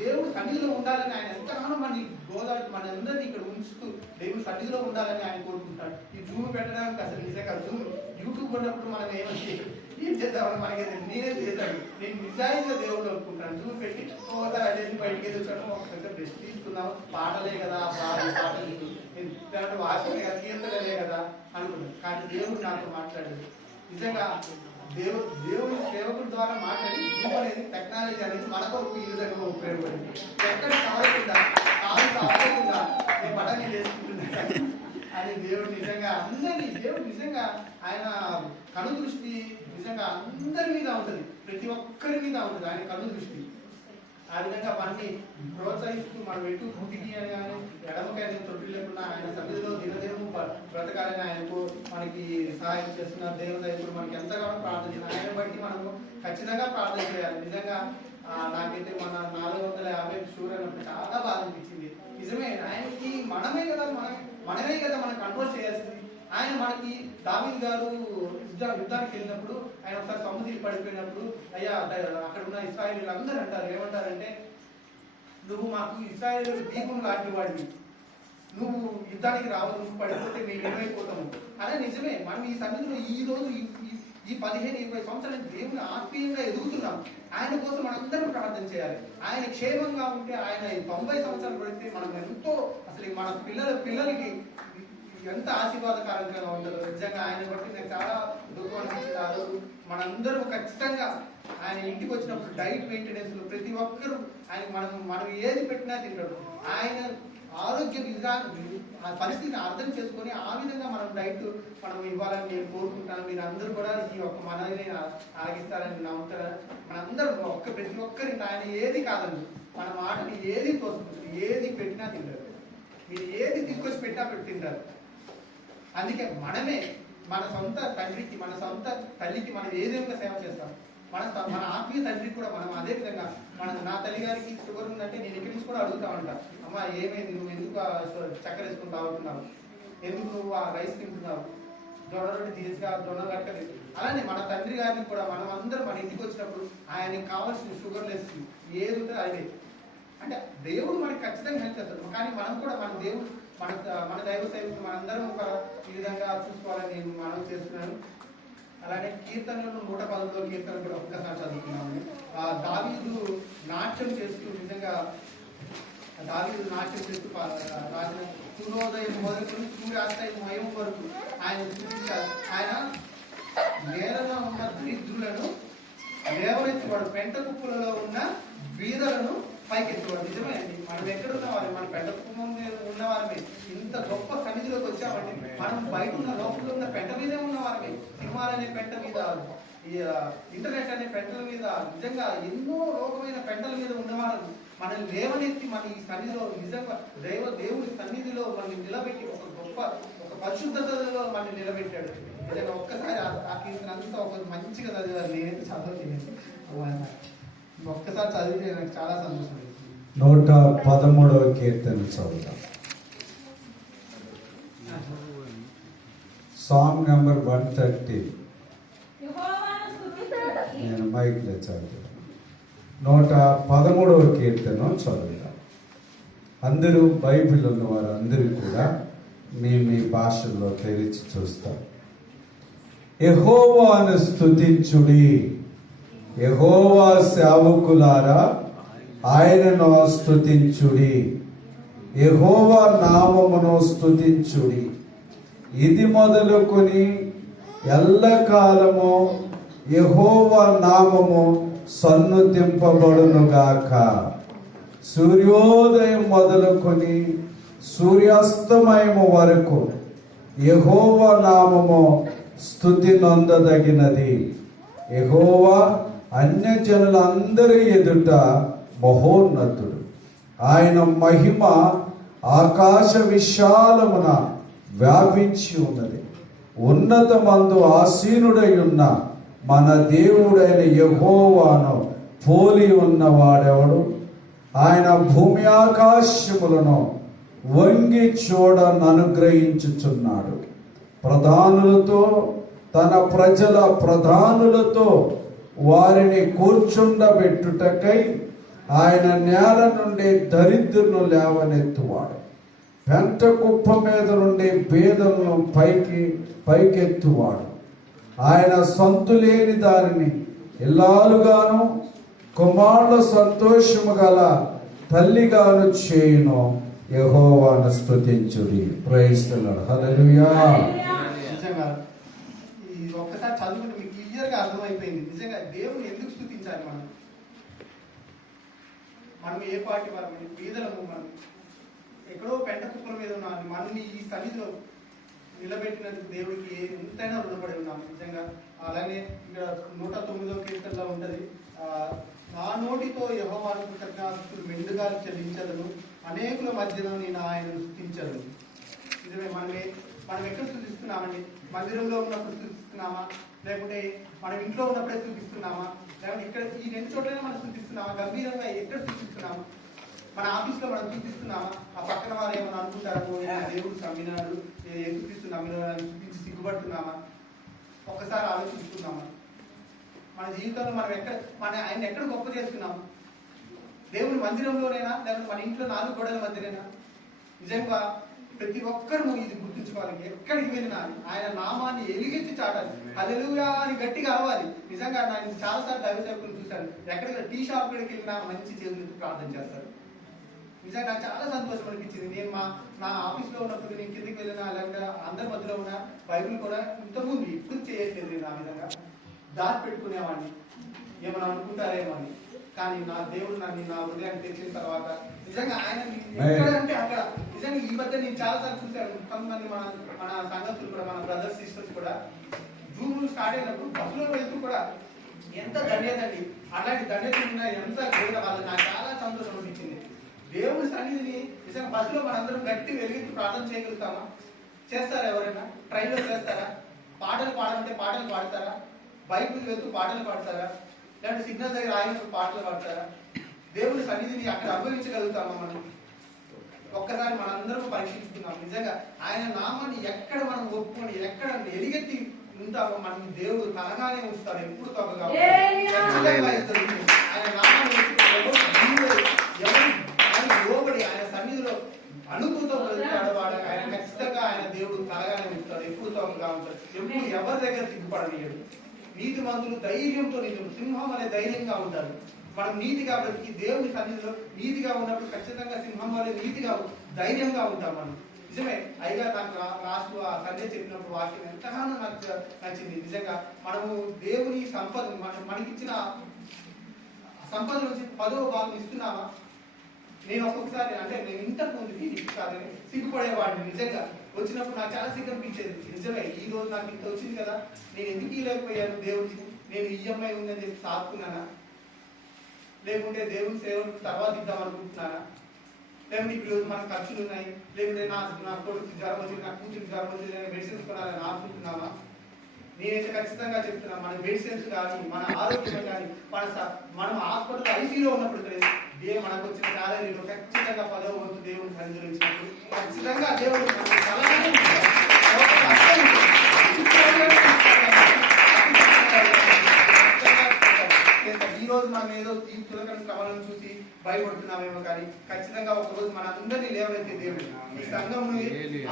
దేవుడు సన్నిధిలో ఉండాలని ఆయన ఎంతగానో మన గోదావరి మన అందరినీ ఇక్కడ ఉంచుతూ దేవుడు సన్నిధిలో ఉండాలని ఆయన కోరుకుంటాడు. ఈ జూమ్ పెట్టడానికి అసలు నిజంగా జూమ్ యూట్యూబ్ ఉన్నప్పుడు మనం ఏం చేద్దామని మనకి నేనే చేశాను. నేను నిజాయితీగా దేవుడు అనుకుంటాను. జూమ్ పెట్టి ఒకసారి అదేంటి బయటికి వచ్చాను, ఒక పెద్ద బ్రెస్ట్ తీసుకున్నాము, పాటలే కదా పాటలు వాక్యమే కదా, కీర్తనలే కదా అనుకున్నాను. కానీ దేవుడు నాతో మాట్లాడేది నిజంగా దేవుడి సేవకుల ద్వారా మాట్లాడి జూమ్ అనేది టెక్నాలజీ అనేది మన కొరకు ఈ విధంగా ఉపయోగపడింది. ఎక్కడ కావకుండా నేను పడని చేసుకుంటున్నాను అని దేవుడు నిజంగా దేవుడు నిజంగా ఆయన కను దృష్టి నిజంగా అందరి మీద ఉంటుంది, ప్రతి ఒక్కరి మీద ఉంటుంది ఆయన కను దృష్టి. ఆ విధంగా మనని ప్రోత్సహిస్తూ మనం ఎటు పుట్టికి అని కానీ ఎడమకైనా తొట్టి లేకుండా ఆయన సన్నిధిలో దినదినము బ్రతకాలని ఆయనకు మనకి సహాయం చేస్తున్నారు. దేవుడు మనకి ఎంతగానో ప్రార్థన, ఆయన బట్టి మనము ఖచ్చితంగా ప్రార్థన చేయాలి. నిజంగా నాకైతే మన 450 షూర్ అయినప్పుడు చాలా బాధ అనిపించింది. నిజమే, ఆయనకి మనమే కదా మనం కంట్రోల్ చేయాల్సింది. ఆయన మనకి దావీదు గారు యుద్ధానికి వెళ్ళినప్పుడు ఆయన ఒకసారి సముద్రం పడిపోయినప్పుడు, అయ్యా అక్కడ ఉన్న ఇశ్రాయేలీయులు అందరూ అంటారు, ఏమంటారంటే నువ్వు మాకు ఇశ్రాయేలు దీపం లాంటి వాడివి, నువ్వు యుద్ధానికి రావు, నువ్వు పడిపోతే మేము ఏమైపోతాము. అదే నిజమే, మనం ఈ సన్నిధిలో ఈ రోజు ఈ 15-20 సంవత్సరాలు దేవుని ఆత్మీయంగా ఎదుగుతున్నాం. ఆయన కోసం మనందరం ప్రార్థన చేయాలి. ఆయన క్షేమంగా ఉంటే, ఆయన 90 సంవత్సరాలు పడితే మనం ఎంతో అసలు మన పిల్లలకి ఎంత ఆశీర్వాదకరంగా ఉంటుందో. నిజంగా ఆయన బట్టి నాకు చాలా దుఃఖం అనిపించింది. ఆ రోజు మనందరం ఖచ్చితంగా ఆయన ఇంటికి వచ్చినప్పుడు డైట్ మెయింటెనెన్స్ ప్రతి ఒక్కరూ ఆయన మనం ఏది పెట్టినా తింటాడు. ఆయన ఆరోగ్య ఆ పరిస్థితిని అర్థం చేసుకొని ఆ విధంగా మనం ఇవ్వాలని నేను కోరుకుంటాను. మీరు అందరూ కూడా ఈ ఒక్క మనల్ని ఆగిస్తారని నమ్ముతారు. మనందరం ప్రతి ఒక్కరి ఆయన ఏది కాదండి, మన మాటని ఏది తోసుకుంటుంది, ఏది పెట్టినా తింటారు. మీరు ఏది తీసుకొచ్చి పెట్టినా తింటారు. అందుకే మనమే మన సొంత తండ్రికి, మన సొంత తల్లికి మనం ఏ విధంగా సేవ చేస్తాం, మన ఆత్మీయ తండ్రికి కూడా మనం అదే విధంగా నా తల్లి గారికి షుగర్ ఉందంటే నేను ఇక్కడి నుంచి కూడా అడుగుతా ఉంటా, అమ్మ ఏమైంది, నువ్వు ఎందుకు చక్కెర వేసుకుని తాగుతున్నావు, ఎందుకు నువ్వు ఆ రైస్ తింటున్నావు, జొన్న రొట్టి తీసుగా జొన్న గట్ట. అలానే మన తండ్రి గారిని కూడా మనం అందరం మన ఇంటికి వచ్చినప్పుడు ఆయనకి కావాల్సిన షుగర్ లెస్ ఏది ఉంటే అదే. అంటే దేవుడు మనకి ఖచ్చితంగా హెల్ప్ చేస్తాడు. కానీ మనం కూడా మన దైవ సేవకులు మనందరం ఒక ఈ విధంగా చూసుకోవాలని నేను మనం చేస్తున్నాను. అలానే కీర్తనలు 110 కీర్తనలు కూడా ఒక్కసారి చదువుతున్నాము. దావీదు నాట్యం చేస్తూ నిజంగా రాసిన సూర్యోదయం మొదలుకొని సూర్యాస్తమయం వరకు ఆయన చూపించారు. ఆయన నేలలో ఉన్న దరిద్రులను లేవనెత్తివాడు, పెంట కుప్పలలో ఉన్న బీదలను పైకెత్తువాడు. నిజమే అండి, మనం ఎక్కడ ఉన్నవారు, మన పెంట కుప్పం ఉన్నవారమే. ఇంత గొప్ప సన్నిధిలోకి వచ్చామండి. మనం బయట ఉన్న లోపల ఉన్న పెంట మీదే ఉన్నవారమే. సినిమాలనే పెంట మీద, ఇంటర్నెట్ అనే పెంటల మీద, నిజంగా ఎన్నో లోకమైన పెంటల మీద ఉన్నవారు మనల్ని లేవనెత్తి మన ఈ సన్నిధిలో నిజంగా దేవుడి సన్నిధిలో మనల్ని నిలబెట్టి ఒక పరిశుద్ధతలో మనం నిలబెట్టాడు. నిజంగా ఒక్కసారి ఆ కీర్తన అంతా ఒక మంచిగా చదివారు. నేనైతే చదవలేదు, ఒక్కసారి చదివితే నాకు చాలా సంతోషం. 113వ కీర్తన చదువుతాం. Song number 130. నేను మైక్లో చదువుతాను. 113వ కీర్తన చదువుతాం. అందరూ బైబిల్ ఉన్న వారు అందరూ కూడా మీ భాషల్లో తెరిచి చూస్తారు. యెహోవాను స్తుతించుడి, యెహోవా సేవకులారా ఆయనను స్తుతించుడి, యెహోవా నామమును స్తుతించుడి. ఇది మొదలుకొని ఎల్లకాలము యెహోవా నామము సన్నుతింపబడునుగాక. సూర్యోదయం మొదలుకొని సూర్యాస్తమయము వరకు యెహోవా నామము స్తుతి నొందదగినది. యెహోవా అన్యజనులందరి ఎదుట మహోన్నతుడు. ఆయన మహిమ ఆకాశ విశాలమున వ్యాపించి ఉన్నది. ఉన్నతమందు ఆసీనుడై ఉన్న మన దేవుడైన యెహోవాను పోలి ఉన్నవాడెవడు? ఆయన భూమి ఆకాశములను వంగి చూడననుగ్రహించుచున్నాడు. ప్రధానులతో, తన ప్రజల ప్రధానులతో వారిని కూర్చుండబెట్టుటకై ఆయన నేల నుండి దరిద్రులను లేవనెత్తువాడు. పెంట కుప్ప మీద నుండి పేదలను పైకెత్తువాడు. ఆయన సొంతు లేని దానిని ఇల్లాలుగాను, కుమారుల సంతోషము గల తల్లిగాను చేయును. యెహోవాను స్తుతించుడి. Praise the lord. హల్లెలూయా. నిజంగా ఈ ఒక్కసారి చదువుకుంటే మీకు క్లియర్గా అర్థమైపోయింది. నిజంగా దేవుని ఎందుకు స్తుతించాలి? మనం ఏ పార్టీ వారు, పేదలము, మనం ఎక్కడో పెంట కుప్పల మీద ఉన్నాం, మనల్ని ఈ సన్నిధిలో నిలబెట్టినందుకు దేవుడికి ఎంతైనా రుణపడి ఉన్నాం నిజంగా. అలాగే ఇక్కడ 109వ కీర్తనలో ఉంటది, నా నోటితో యెహోవాకు కృతజ్ఞతాస్తుతులు మెండుగా చెల్లించదను, అనేకుల మధ్యలో నేను ఆయనను స్తుతించను. నిజమే. మనం ఎక్కడ స్తుతిస్తున్నామండి? మందిరంలో ఉన్నప్పుడు స్తుతిస్తున్నామా, లేకుంటే మనం ఇంట్లో ఉన్నప్పుడే స్తుతిస్తున్నామా, లేకుంటే ఇక్కడ ఈ రెండు చోట్లనే మనం స్తుతిస్తున్నామా? గంభీరంగా ఎక్కడ స్తుతిస్తున్నామా? మన ఆఫీస్లో మనం స్తుతిస్తున్నామా? ఆ పక్కన వారు ఏమైనా అనుకుంటారు, దేవుడు నమ్మినాడు, యేసుక్రీస్తు నమ్మినాడు స్తుతించి సిగ్గుపడుతున్నామా? ఒక్కసారి ఆలోచిస్తున్నామా? మన జీవితంలో మనం ఆయన ఎక్కడ గొప్ప చేస్తున్నాము? దేవుని మందిరంలోనైనా, లేకపోతే మన ఇంట్లో 4 గోడల మధ్యనైనా? నిజంగా ప్రతి ఒక్కరు ఇది గుర్తుంచుకోవాలి. ఎక్కడికి వెళ్ళినా ఆయన నామాన్ని ఎలిగించి చాటాలి. హల్లెలూయా అని గట్టిగా అరవాలి. నిజంగా నేను చాలాసార్లు దైవ సేవకులు చూశాను, ఎక్కడికి టీ షాప్ దగ్గరికి వెళ్ళినా మంచి చేతులతో ప్రార్థన చేస్తారు. నిజంగా నాకు చాలా సంతోషం అనిపించింది. నేను నా ఆఫీస్లో ఉన్నప్పుడు, నేను కిందికి వెళ్ళినా, లేకపోతే అందరి మధ్యలో ఉన్న బైబిల్ కూడా ఇంతకుముందు ఇప్పుడు చేయట్లేదు. నేను ఆ విధంగా దాచి పెట్టుకునేవాడిని, ఏమైనా అనుకుంటారేమో అని. కానీ నా దేవుడు నన్ను నా హృదయాన్ని తెచ్చిన తర్వాత నిజంగా ఆయన ఎక్కడంటే అక్కడ. నిజంగా ఈ మధ్య నేను చాలాసార్లు చూశాను, కొంతమంది మన సంఘస్థులు కూడా, మన బ్రదర్స్ సిస్టర్స్ కూడా జూన్ స్టార్ట్ అయినప్పుడు బస్సులో వెళ్తూ కూడా ఎంత ధన్యత అండి. అలాంటి ధన్యత ఉన్నా ఎంత గొడవ వాళ్ళు. నాకు చాలా సంతోషం అనిపించింది. దేవుని సన్నిధిని నిజంగా బస్సులో మనందరం గట్టి వెలిగించి ప్రార్థన చేయగలుగుతామా? చేస్తారా? ఎవరైనా ట్రైన్లో చేస్తారా? పాటలు పాడాలంటే పాటలు పాడతారా? బైకులు వెళ్తూ పాటలు పాడతారా? లేదంటే సిగ్నల్ దగ్గర ఆగినప్పుడు పాటలు పాడతారా? దేవుని సన్నిధిని అక్కడ అనుభవించగలుగుతామా మనం? ఒక్కసారి మనందరం పరీక్షించుకుందాం. నిజంగా ఆయన నామాన్ని ఎక్కడ మనం ఒప్పుకొని, ఎక్కడ ఎలిగెత్తి ఉంటామో మనం దేవుడు తనగానే ఉంచుతాడు. ఎప్పుడు తగ్గగా ఆయన నామాన్ని లోబడి ఆయన సన్నిధిలో అనుభూతో వెళ్తాడు వాడు. ఆయన ఖచ్చితంగా ఆయన దేవుడు తనగానే ఉంచుతాడు. ఎప్పుడు తగ్గగా ఉంటాడు. ఎప్పుడు ఎవరి దగ్గర సిగ్గుపడనీయడు. నీతి మంతులు ధైర్యంతో, సింహం అనే ధైర్యంగా ఉంటారు. మనం నీతిగా బ్రతికి దేవుని సన్నిధిలో నీతిగా ఉన్నప్పుడు ఖచ్చితంగా సింహం వల్ల నీతిగా ధైర్యంగా ఉంటాం మనం. నిజమే. అయిగా నాకు లాస్ట్ ఆ సండే చెప్పినప్పుడు వాక్యం ఎంతగానో నాకు నచ్చింది. నిజంగా మనము దేవుని సంపద, మనకిచ్చిన సంపద నుంచి 10వ భాగం ఇస్తున్నామా? నేను ఒక్కొక్కసారి, అంటే నేను ఇంతకు ముందు కాదని సిగ్గుపడేవాడిని. నిజంగా వచ్చినప్పుడు నాకు చాలా సిగ్గు అనిపించేది. నిజమే, ఈ రోజు నాకు ఇంత వచ్చింది కదా, నేను ఎందుకు ఇవ్వలేకపోయాను దేవుడికి? నేను ఈఎంఐ ఉందని చెప్పి సాకున్నానా? లేకుంటే దేవుని సేవకు తర్వాత ఇద్దాం అనుకుంటున్నానా? లేకపోతే ఇప్పుడు మనకు ఖర్చులు ఉన్నాయి, లేకపోతే నా కొడుకు జ్వరం వచ్చింది, నా కూతురికి జ్వరం వచ్చింది, నేను మెడిసిన్స్ కొనాలని ఆడుకుంటున్నామా? నేనైతే ఖచ్చితంగా చెప్తున్నా, మన మెడిసిన్స్ కానీ మన ఆరోగ్యం కానీ మనం హాస్పిటల్ ఐసీలో ఉన్నప్పుడు మనకు వచ్చిన శాలరీలో ఖచ్చితంగా 10వ వంతు దేవుడిని అనుగ్రహించినప్పుడు ఖచ్చితంగా దేవుడు ఈ రోజు మనం ఏదో ఈ తులకని శ్రమలను చూసి భయపడుతున్నామేమో, కానీ ఖచ్చితంగా ఒక రోజు మన అందరినీ లేవనెత్తే దేవుడు ఈ సంఘం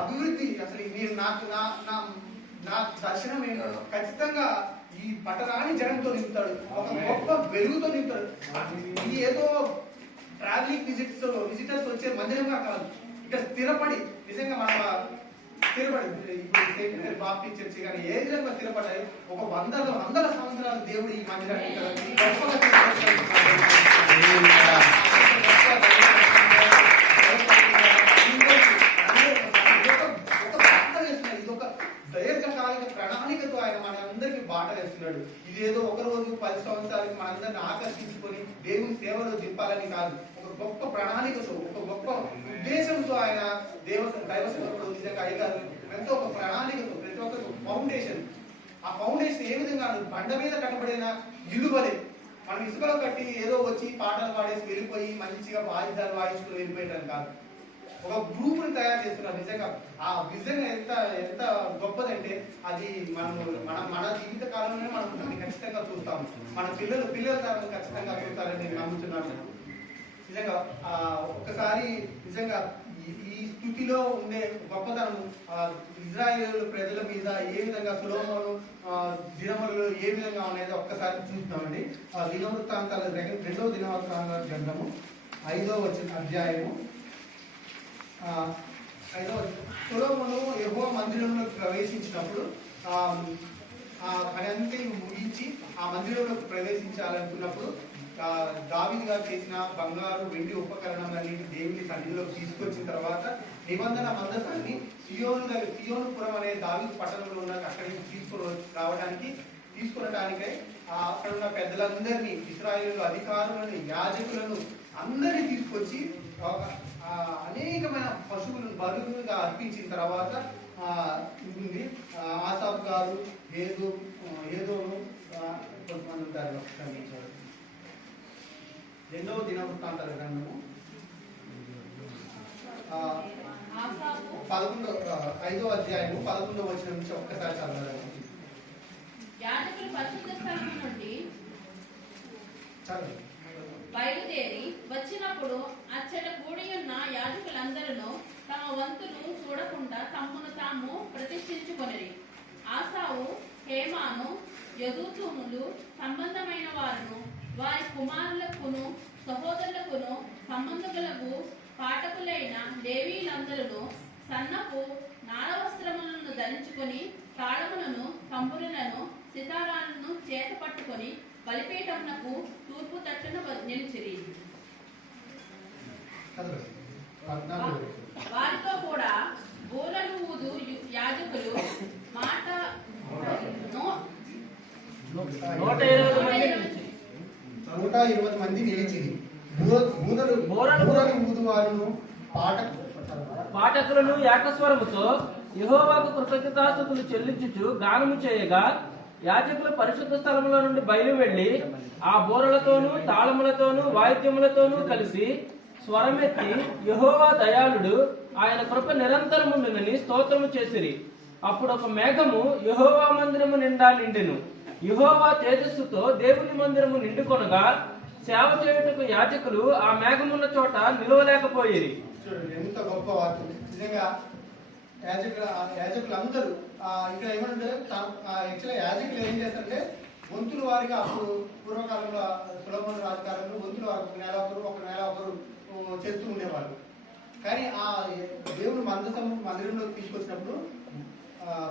అభివృద్ధి. అసలు మీరు నా దర్శనం ఏంటో ఖచ్చితంగా ఈ పట్టరాని జనంతో నింపుతాడు, ఒక గొప్ప వెలుగుతో నింపుతాడు. ఇది ఏదో ట్రావెలింగ్ విజిటర్స్ వచ్చే మందిరంగా కాదు, ఇక్కడ స్థిరపడి నిజంగా మన స్థిరపడి ఇప్పుడు బాప్టిస్ట్ చర్చి కానీ ఏ విధంగా స్థిరపడ్డాయి, ఒక వందల సంవత్సరాలు దేవుడు ఈ మందిరాన్ని దీర్ఘకాలిక ప్రణాళికతో ఆయన మన అందరికి బాట వేస్తున్నాడు. ఇదేదో ఒక రోజు 10 సంవత్సరాలకి మనందరిని ఆకర్షించుకొని దేవుని సేవలో దింపాలని కాదు, ఒక గొప్ప ప్రణాళికతో ఒక గొప్ప ఉద్దేశంతో ఆయన దైవ సేవకుడు నిజంగా అయ్యగారు ఎంతో ఒక ప్రణాళికతో ప్రతి ఒక్కరు ఫౌండేషన్. ఆ ఫౌండేషన్ ఏ విధంగా బండ మీద కట్టబడిన ఇల్లు వలె మనం ఇసుకలో కట్టి ఏదో వచ్చి పాటలు పాడేసి వెళ్ళిపోయి మంచిగా వాయిద్యాలు వాయించుకుని వెళ్ళిపోయటం కాదు, ఒక గ్రూప్ ని తయారు చేస్తున్నారు. నిజంగా ఆ విజన్ ఎంత గొప్పదంటే అది మన జీవిత కాలంలోనే మనం దాన్ని ఖచ్చితంగా చూస్తాము. మన పిల్లల తరం ఖచ్చితంగా చూస్తారని నేను నమ్ముతున్నాను. నిజంగా ఒకసారి నిజంగా ఈ స్థితిలో ఉండే గొప్పతనం ఇజ్రాయేల్ ప్రజల మీద ఏ విధంగా సొలొమోను దినములలో ఏ విధంగా అనేది ఒక్కసారి చూస్తామండి. దినవృత్తాంతాల 2వ దినవృత్తాంతాల గ్రంథము 5వ అధ్యాయము 5వ సొలొమోను యెహోవా మందిరంలోకి ప్రవేశించినప్పుడు అదంతా ముగించి ఆ మందిరంలోకి ప్రవేశించాలనుకున్నప్పుడు దావీదు గారు చేసిన బంగారు వెండి ఉపకరణాలన్నీ దేవుని సన్నిధిలోకి తీసుకొచ్చిన తర్వాత నిబంధన మందసాన్ని సియోనుపురం అనే దావీదు పట్టణంలో ఉన్న అక్కడికి తీసుకురావడానికై అక్కడ ఉన్న పెద్దలందరినీ, ఇశ్రాయేలు అధికారులను, యాజకులను అందరినీ తీసుకొచ్చి అనేకమైన పశువులను బలులుగా అర్పించిన తర్వాత ఆసాఫ్ గారు ఏదోను కొంతమంది ఉంటారు. 2వ దినవృత్తాంతాల గ్రంథము 5వ అధ్యాయము 11వ వచనం నుంచి ఒక్కసారి చదవాలి. యాజకులు పరిశుద్ధ స్థలము నుండి బయలుదేరి వచ్చినప్పుడు అచ్చట కూడి ఉన్న యాజకులందరూ తమ వంతును చూడకుండా తమ్మును తాము ప్రతిష్ఠించుకొనిరి. ఆసావు, హేమాను, యెదుతూనులు సంబంధమైన వారును వారి కుమారులకును సహోదరులకును సంబంధులకు పాఠకులైన లేవీయులందరూ సన్నపు నారవస్త్రములను ధరించుకొని తాళములను, తంబురులను, సితారాలను చేత పట్టుకొని బలిపీఠమునకు తూర్పు తట్టున నిలిచిరి. వారితో కూడా బూరలు ఊదు యాజకులు 120 మంది నిలిచిరి. బూరలు ఊదు వారును పాఠకులను ఏకస్వరముతో యెహోవాకు కృతజ్ఞతాస్తుతులు చెల్లించుచు గానము చేయగా యాజకులు పరిశుద్ధ స్థలముల నుండి బయలు వెళ్లి ఆ బూరలతోనూ తాళములతోనూ వాయిద్యములతోనూ కలిసి స్వరమెత్తి యెహోవా దయాళుడు, ఆయన కృప నిరంతరముండునని స్తోత్రము చేసిరి. అప్పుడు ఒక మేఘము యెహోవా మందిరము నిండా నిండెను. యెహోవా తేజస్సుతో దేవుని మందిరము నిండుకొనగా సేవ చేయుటకు యాజకులు ఆ మేఘమున్న చోట నిలవలేకపోయేది. ఎంత గొప్ప వార్త నిజంగా. యాజకులు అందరూ ఇక్కడ ఏమంటే యాక్చువల్గా యాజకులు ఏం చేస్తారంటే వంతుల వారిగా అప్పుడు పూర్వకాలంలో సొలొమోను రాజకాలంలో వంతుల వారు ఒక నెల ఒకరు చేస్తూ ఉండేవాళ్ళు. కానీ ఆ దేవుడు మందిరంలోకి తీసుకొచ్చినప్పుడు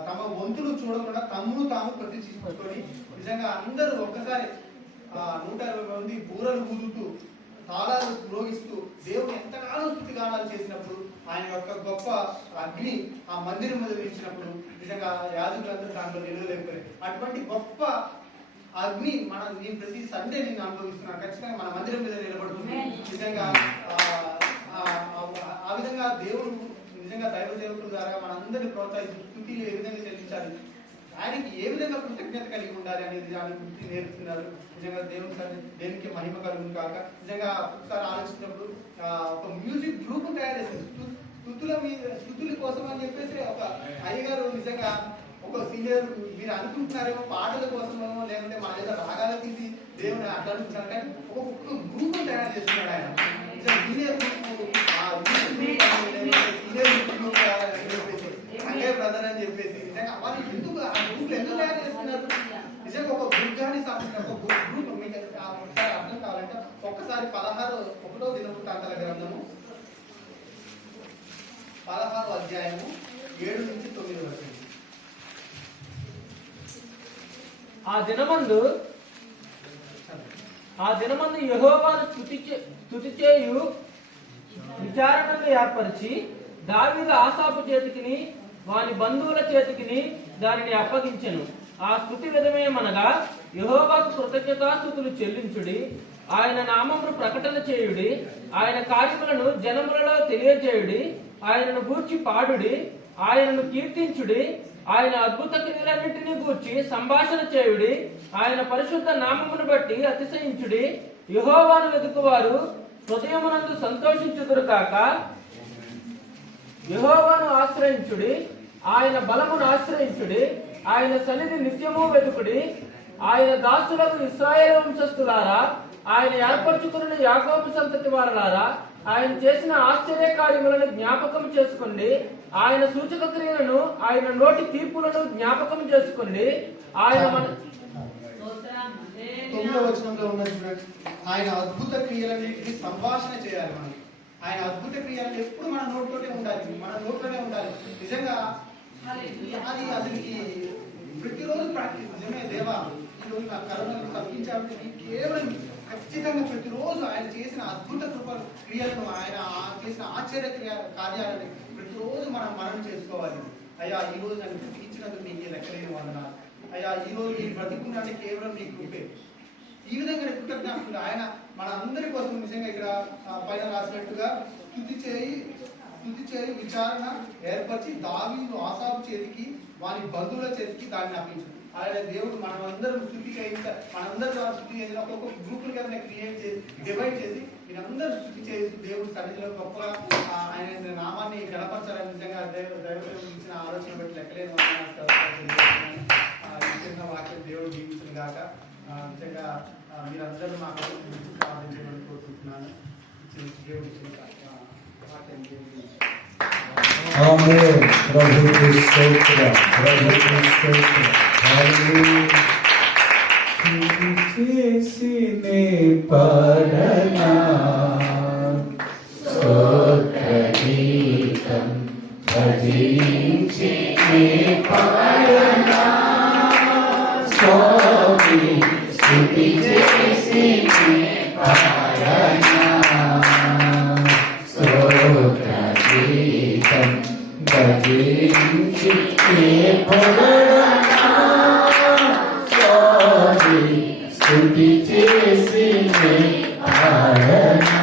తమ వంతులు చూడకుండా తమ్మును తాము ప్రతిష్ఠించుకొని నిజంగా అందరూ ఒక్కసారి 120 మంది బూరలు ఊదుతూ తాళాలు మ్రోగిస్తూ దేవుడు ఎంతగానో స్తుతిగానాలు చేసినప్పుడు ఆయన యొక్క గొప్ప అగ్ని ఆ మందిరం మీద నిలిచినప్పుడు నిజంగా యాజకులందరూ దాంట్లో నిలవలేకపోయారు. అటువంటి గొప్ప అగ్ని నేను ప్రతి సండే నేను అనుభవిస్తున్నాను. ఖచ్చితంగా మన మందిరం మీద నిలబడుతుంది. నిజంగా ఆ విధంగా దేవుడు నిజంగా దైవ సేవకుల ద్వారా మనందరినీ ప్రోత్సహించి స్థుతిలు ఏ విధంగా చెల్లించాలి, ఆయనకి ఏ విధంగా కృతజ్ఞత కలిగి ఉండాలి అనేది దాని గురించి నేర్పుతున్నారు. నిజంగా దేవునికి మహిమ కలుగును కాక. నిజంగా ఒకసారి ఆలోచించినప్పుడు ఒక మ్యూజిక్ గ్రూప్ తయారు చేసింది స్థుతుల కోసం అని చెప్పేసి ఒక అయ్యగారు నిజంగా ఒక సీనియర్ మీరు అనుకుంటున్నారేమో పాటల కోసమో లేకుంటే మన దగ్గర రాగాలు తీసి దేవుని అట్లా అనుకుంటున్నారు, కానీ ఒక్కొక్క గ్రూప్ తయారు చేస్తున్నాడు ఆయన. సీనియర్ అంగే బ్రదర్ అని చెప్పేసి నిజంగా వాళ్ళు ఎందుకు ఆ గ్రూప్ ఎందుకు తయారు చేస్తున్నారు? నిజంగా ఒక గ్రూప్ మీకు ఒకసారి అర్థం కావాలంటే ఒక్కసారి 1వ దినవృత్తాంతాల గ్రంథము 16వ అధ్యాయము 7 నుంచి 9 వరకు. ఆ దినమందు యెహోవాను స్తుతి చేయు విచారణను ఏర్పరిచి దావీదు ఆసాపు చేతికిని వాని బంధువుల చేతికిని దానిని అప్పగించెను. ఆ స్తుతి విధమేమనగా, యెహోవాకు కృతజ్ఞతాస్తుతులు చెల్లించుడి, ఆయన నామమును ప్రకటన చేయుడి, ఆయన కార్యములను జనములలో తెలియజేయుడి, ఆయనను గూర్చి పాడుడి, ఆయనను కీర్తించుడి, ఆయన అద్భుత క్రియలన్నింటినీ గూర్చి సంభాషణ చేయుడి, ఆయన పరిశుద్ధ నామమును బట్టి అతిశయించుడి. యెహోవాను వెతుకువారు హృదయమునందు సంతోషించుదురు కాక, యెహోవాను ఆశ్రయించుడి, ఆయన బలమును ఆశ్రయించుడి, ఆయన సన్నిధి నిత్యము వెతుకుడి. ఆయన దాసులకు ఇశ్రాయేలు వంశస్థులారా, ఆయన ఏర్పరచుకున్న యాకోబు సంతతి వారలారా, ఆయన చేసిన ఆశ్చర్య కార్యములను జ్ఞాపకం చేసుకోండి, ఆయన సూచక క్రియలను, ఆయన నోటి తీర్పులను జ్ఞాపకం చేసుకోండి. ఆయన 9వ వచనంలో ఉన్నది చూడండి, ఆయన అద్భుత క్రియలన్నింటినీ సంభాషణ చేయాలి. మనం ఆయన అద్భుత క్రియలు ఎప్పుడు మన నోట్లోనే ఉండాలి. నిజంగా అది అతనికి ప్రతిరోజు ప్రాక్టీస్. నిజమే దేవా, ఈరోజు నా కరోనాను తప్పించాలంటే కేవలం ఖచ్చితంగా ప్రతిరోజు ఆయన చేసిన అద్భుత క్రియలను, ఆయన చేసిన ఆశ్చర్య కార్యాలను ప్రతిరోజు మనం చేసుకోవాలి. అయ్యా ఈ రోజు నన్ను బ్రతికించినందుకు నీకు లెక్కలేని వందనాలు. అయ్యా ఈ రోజు నేను బ్రతికున్నానంటే కేవలం నీ కృపే. ఈ విధంగా కృతజ్ఞతలు ఆయన మన అందరి కోసం నిజంగా ఇక్కడ పైన రాసినట్టుగా స్తుతి చేయి విచారణ ఏర్పరిచి దావీదు ఆసాపు చేతికి వాని బంధువుల చేతికి దాన్ని అప్పించు. ఆయన దేవుడు మనమందరం స్తుతి మనందరూ స్తుతి చేసిన ఒక్కొక్క గ్రూపులు కింద క్రియేట్ చేసి డివైడ్ చేసి మీరందరూ స్తుతి చేసి దేవుడు సన్నిధిలో గొప్పగా ఆయన నామాన్ని గణపరచాలని నిజంగా దైవం ఇచ్చిన ఆలోచన బట్టి లెక్కలేని చిన్న వాక్యం దేవుడు జీవించిన గాక. నిజంగా మీరందరూ మాకు ప్రార్థించమని కోరుకుంటున్నాను. దేవుడు ఇచ్చిన వాక్యం దేవుడు. ఆమేన్. ప్రభుకి స్తోత్రం, ప్రభుకి స్తోత్రం. హల్లెలూయా. చేసి నే పాడనా స్తోత్రగీతం, భజించి నే పాడనా స్వామి, స్తుతి చేసి నే పాడనా స్తోత్రగీతం, భజించి నే పాడనా స్వామి, స్తుతి చేసి నే పాడనా.